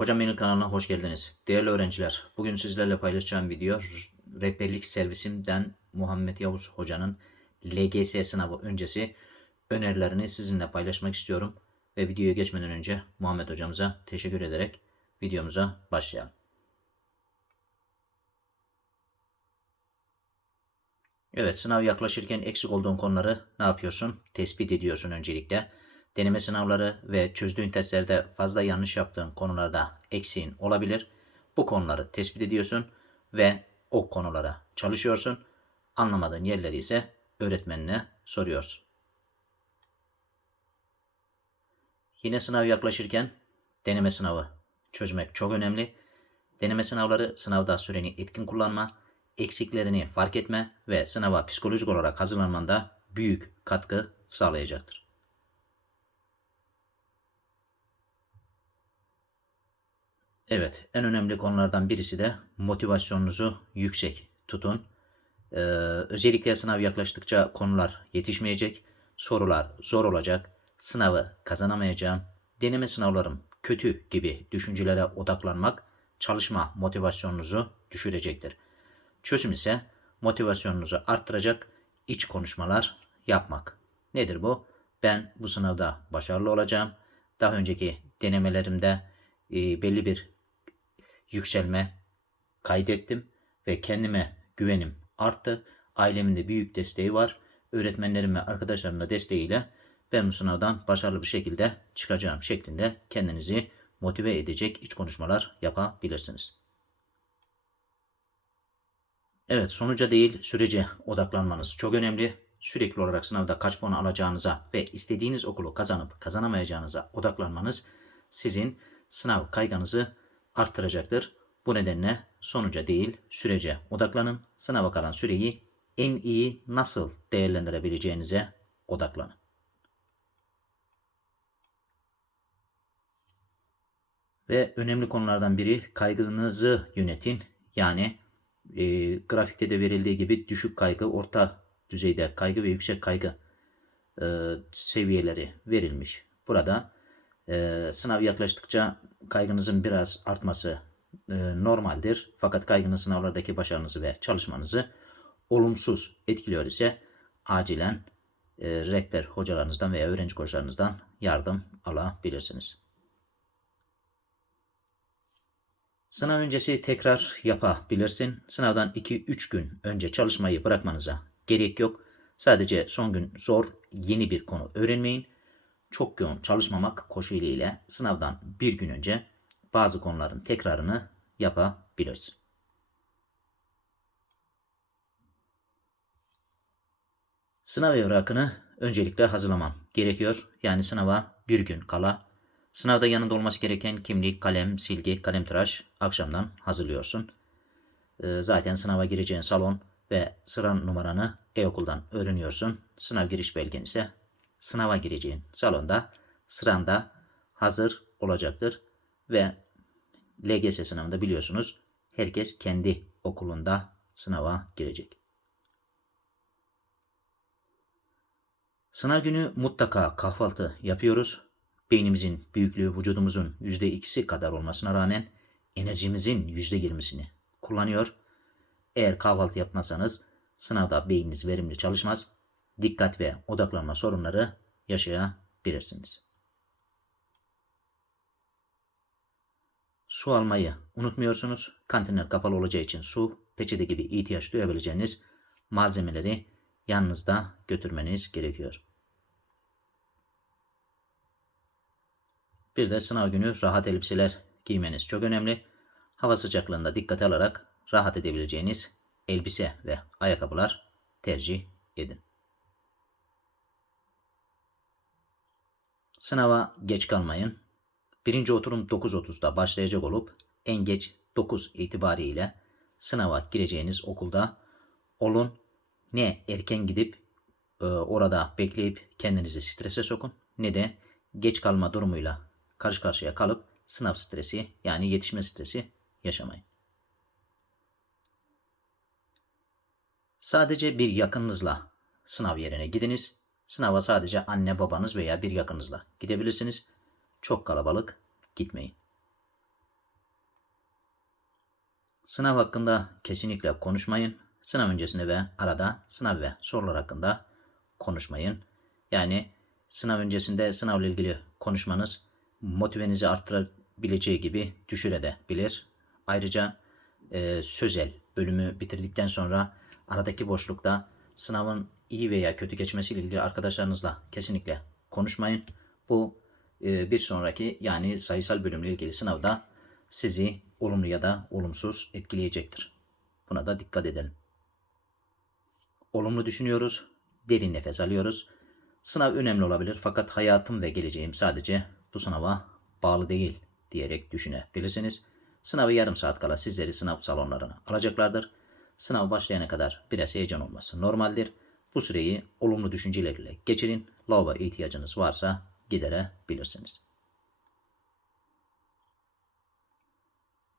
Hocam benim kanalına hoş geldiniz. Değerli öğrenciler, bugün sizlerle paylaşacağım video rehberlik servisimden Muhammed Yavuz Hoca'nın LGS sınavı öncesi önerilerini sizinle paylaşmak istiyorum. Ve videoya geçmeden önce Muhammed Hocamıza teşekkür ederek videomuza başlayalım. Evet, sınav yaklaşırken eksik olduğun konuları ne yapıyorsun? Tespit ediyorsun öncelikle. Deneme sınavları ve çözdüğün testlerde fazla yanlış yaptığın konularda eksiğin olabilir. Bu konuları tespit ediyorsun ve o konulara çalışıyorsun. Anlamadığın yerleri ise öğretmenine soruyorsun. Yine sınav yaklaşırken deneme sınavı çözmek çok önemli. Deneme sınavları sınavda süreni etkin kullanma, eksiklerini fark etme ve sınava psikolojik olarak hazırlanmanda büyük katkı sağlayacaktır. Evet, en önemli konulardan birisi de motivasyonunuzu yüksek tutun. Ee, özellikle sınav yaklaştıkça konular yetişmeyecek, sorular zor olacak, sınavı kazanamayacağım, deneme sınavlarım kötü gibi düşüncelere odaklanmak çalışma motivasyonunuzu düşürecektir. Çözüm ise motivasyonunuzu arttıracak iç konuşmalar yapmak. Nedir bu? Ben bu sınavda başarılı olacağım. Daha önceki denemelerimde e, belli bir yükselme kaydettim ve kendime güvenim arttı. Ailemin de büyük desteği var. Öğretmenlerim ve arkadaşlarımın da desteğiyle ben bu sınavdan başarılı bir şekilde çıkacağım şeklinde kendinizi motive edecek iç konuşmalar yapabilirsiniz. Evet sonuca değil sürece odaklanmanız çok önemli. Sürekli olarak sınavda kaç puan alacağınıza ve istediğiniz okulu kazanıp kazanamayacağınıza odaklanmanız sizin sınav kaygınızı arttıracaktır. Bu nedenle sonuca değil sürece odaklanın. Sınava kalan süreyi en iyi nasıl değerlendirebileceğinize odaklanın. Ve önemli konulardan biri kaygınızı yönetin. Yani e, grafikte de verildiği gibi düşük kaygı, orta düzeyde kaygı ve yüksek kaygı e, seviyeleri verilmiş. Burada e, sınav yaklaştıkça kaygınızın biraz artması e, normaldir. Fakat kaygının sınavlardaki başarınızı ve çalışmanızı olumsuz etkiliyor ise acilen e, rehber hocalarınızdan veya öğrenci koçlarınızdan yardım alabilirsiniz. Sınav öncesi tekrar yapabilirsin. Sınavdan 2-3 gün önce çalışmayı bırakmanıza gerek yok. Sadece son gün zor yeni bir konu öğrenmeyin. Çok yoğun çalışmamak koşuluyla sınavdan bir gün önce bazı konuların tekrarını yapabilirsin. Sınav evrakını öncelikle hazırlamam gerekiyor. Yani sınava bir gün kala Sınavda yanında olması gereken kimlik, kalem, silgi, kalem tıraş akşamdan hazırlıyorsun. Ee, zaten sınava gireceğin salon ve sıra numaranı e-okuldan öğreniyorsun. Sınav giriş belgen ise sınava gireceğin salonda sıranda hazır olacaktır. Ve LGS sınavında biliyorsunuz herkes kendi okulunda sınava girecek. Sınav günü mutlaka kahvaltı yapıyoruz. Beynimizin büyüklüğü vücudumuzun %2'si kadar olmasına rağmen enerjimizin %20'sini kullanıyor. Eğer kahvaltı yapmazsanız sınavda beyniniz verimli çalışmaz. Dikkat ve odaklanma sorunları yaşayabilirsiniz. Su almayı unutmuyorsunuz. Kantinler kapalı olacağı için su, peçete gibi ihtiyaç duyabileceğiniz malzemeleri yanınızda götürmeniz gerekiyor. Bir de sınav günü rahat elbiseler giymeniz çok önemli. Hava sıcaklığında dikkate alarak rahat edebileceğiniz elbise ve ayakkabılar tercih edin. Sınava geç kalmayın. Birinci oturum 9.30'da başlayacak olup en geç 9 itibariyle sınava gireceğiniz okulda olun. Ne erken gidip e, orada bekleyip kendinizi strese sokun ne de geç kalma durumuyla karşı karşıya kalıp sınav stresi yani yetişme stresi yaşamayın. Sadece bir yakınınızla sınav yerine gidiniz. Sınava sadece anne babanız veya bir yakınınızla gidebilirsiniz. Çok kalabalık gitmeyin. Sınav hakkında kesinlikle konuşmayın. Sınav öncesinde ve arada sınav ve sorular hakkında konuşmayın. Yani sınav öncesinde sınavla ilgili konuşmanız motivenizi arttırabileceği gibi düşürebilir. Ayrıca e, sözel bölümü bitirdikten sonra aradaki boşlukta sınavın iyi veya kötü geçmesiyle ilgili arkadaşlarınızla kesinlikle konuşmayın. Bu e, bir sonraki yani sayısal bölümle ilgili sınavda sizi olumlu ya da olumsuz etkileyecektir. Buna da dikkat edelim. Olumlu düşünüyoruz, derin nefes alıyoruz. Sınav önemli olabilir fakat hayatım ve geleceğim sadece bu sınava bağlı değil diyerek düşünebilirsiniz. Sınavı yarım saat kala sizleri sınav salonlarına alacaklardır. Sınav başlayana kadar biraz heyecan olması normaldir. Bu süreyi olumlu düşüncelerle geçirin. Lavabo ihtiyacınız varsa giderebilirsiniz.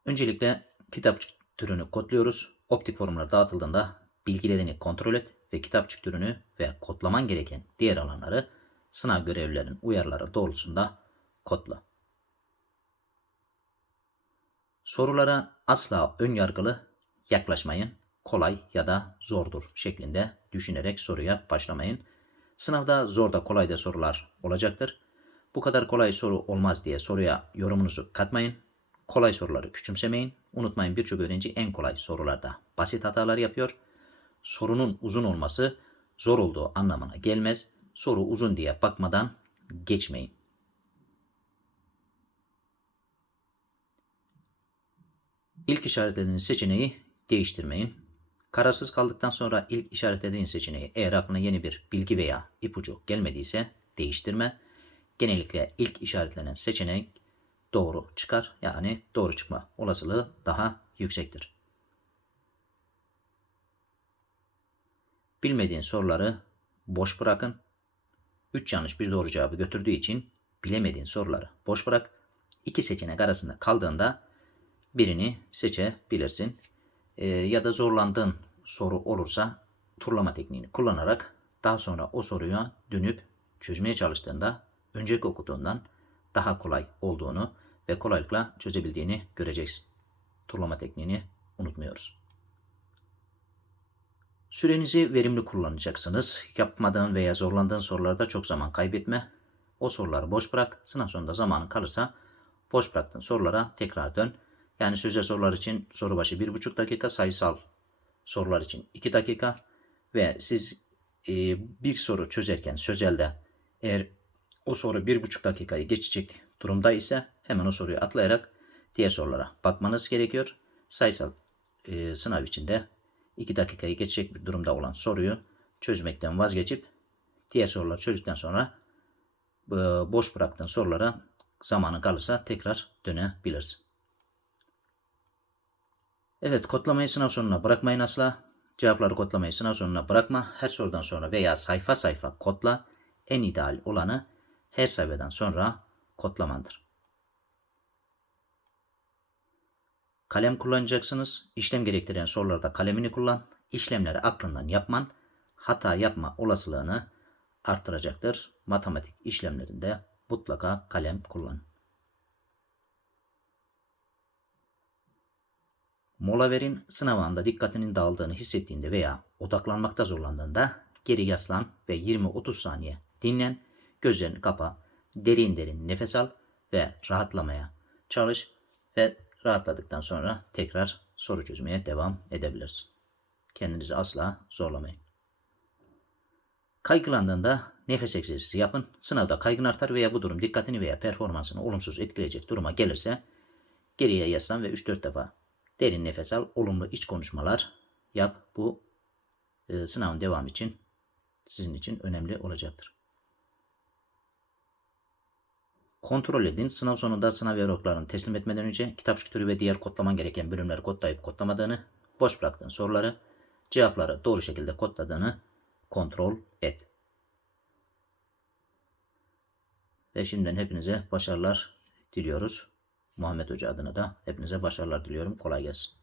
Öncelikle kitapçık türünü kodluyoruz. Optik formlar dağıtıldığında bilgilerini kontrol et ve kitapçık türünü ve kodlaman gereken diğer alanları sınav görevlilerinin uyarıları doğrultusunda kodla. Sorulara asla ön yargılı yaklaşmayın. Kolay ya da zordur şeklinde düşünerek soruya başlamayın. Sınavda zor da kolay da sorular olacaktır. Bu kadar kolay soru olmaz diye soruya yorumunuzu katmayın. Kolay soruları küçümsemeyin. Unutmayın birçok öğrenci en kolay sorularda basit hatalar yapıyor. Sorunun uzun olması zor olduğu anlamına gelmez. Soru uzun diye bakmadan geçmeyin. İlk işaretlediğiniz seçeneği değiştirmeyin. Kararsız kaldıktan sonra ilk işaretlediğiniz seçeneği eğer aklına yeni bir bilgi veya ipucu gelmediyse değiştirme. Genellikle ilk işaretlenen seçenek doğru çıkar. Yani doğru çıkma olasılığı daha yüksektir. Bilmediğin soruları boş bırakın. 3 yanlış bir doğru cevabı götürdüğü için bilemediğin soruları boş bırak. İki seçenek arasında kaldığında birini seçebilirsin. E, ya da zorlandığın soru olursa turlama tekniğini kullanarak daha sonra o soruya dönüp çözmeye çalıştığında önceki okuduğundan daha kolay olduğunu ve kolaylıkla çözebildiğini göreceksin. Turlama tekniğini unutmuyoruz. Sürenizi verimli kullanacaksınız. Yapmadığın veya zorlandığın sorularda çok zaman kaybetme. O soruları boş bırak. Sınav sonunda zamanın kalırsa boş bıraktığın sorulara tekrar dön. Yani sözel sorular için soru başı 1,5 dakika, sayısal sorular için 2 dakika ve siz e, bir soru çözerken sözelde eğer o soru 1,5 dakikayı geçecek durumda ise hemen o soruyu atlayarak diğer sorulara bakmanız gerekiyor. Sayısal e, sınav içinde 2 dakikayı geçecek bir durumda olan soruyu çözmekten vazgeçip diğer soruları çözdükten sonra e, boş bıraktığın sorulara zamanı kalırsa tekrar dönebilirsin. Evet kodlamayı sınav sonuna bırakmayın asla. Cevapları kodlamayı sınav sonuna bırakma. Her sorudan sonra veya sayfa sayfa kodla. En ideal olanı her sayfadan sonra kodlamandır. Kalem kullanacaksınız. İşlem gerektiren sorularda kalemini kullan. İşlemleri aklından yapman hata yapma olasılığını arttıracaktır. Matematik işlemlerinde mutlaka kalem kullan. Mola verin, sınav anında dikkatinin dağıldığını hissettiğinde veya odaklanmakta zorlandığında geri yaslan ve 20-30 saniye dinlen, gözlerini kapa, derin derin nefes al ve rahatlamaya çalış ve rahatladıktan sonra tekrar soru çözmeye devam edebilirsin. Kendinizi asla zorlamayın. Kaygılandığında nefes egzersizi yapın. Sınavda kaygın artar veya bu durum dikkatini veya performansını olumsuz etkileyecek duruma gelirse geriye yaslan ve 3-4 defa Derin nefes al, olumlu iç konuşmalar yap. Bu e, sınavın devam için sizin için önemli olacaktır. Kontrol edin. Sınav sonunda sınav evraklarını teslim etmeden önce kitap türü ve diğer kodlaman gereken bölümleri kodlayıp kodlamadığını, boş bıraktığın soruları, cevapları doğru şekilde kodladığını kontrol et. Ve şimdiden hepinize başarılar diliyoruz. Muhammed Hoca adına da hepinize başarılar diliyorum. Kolay gelsin.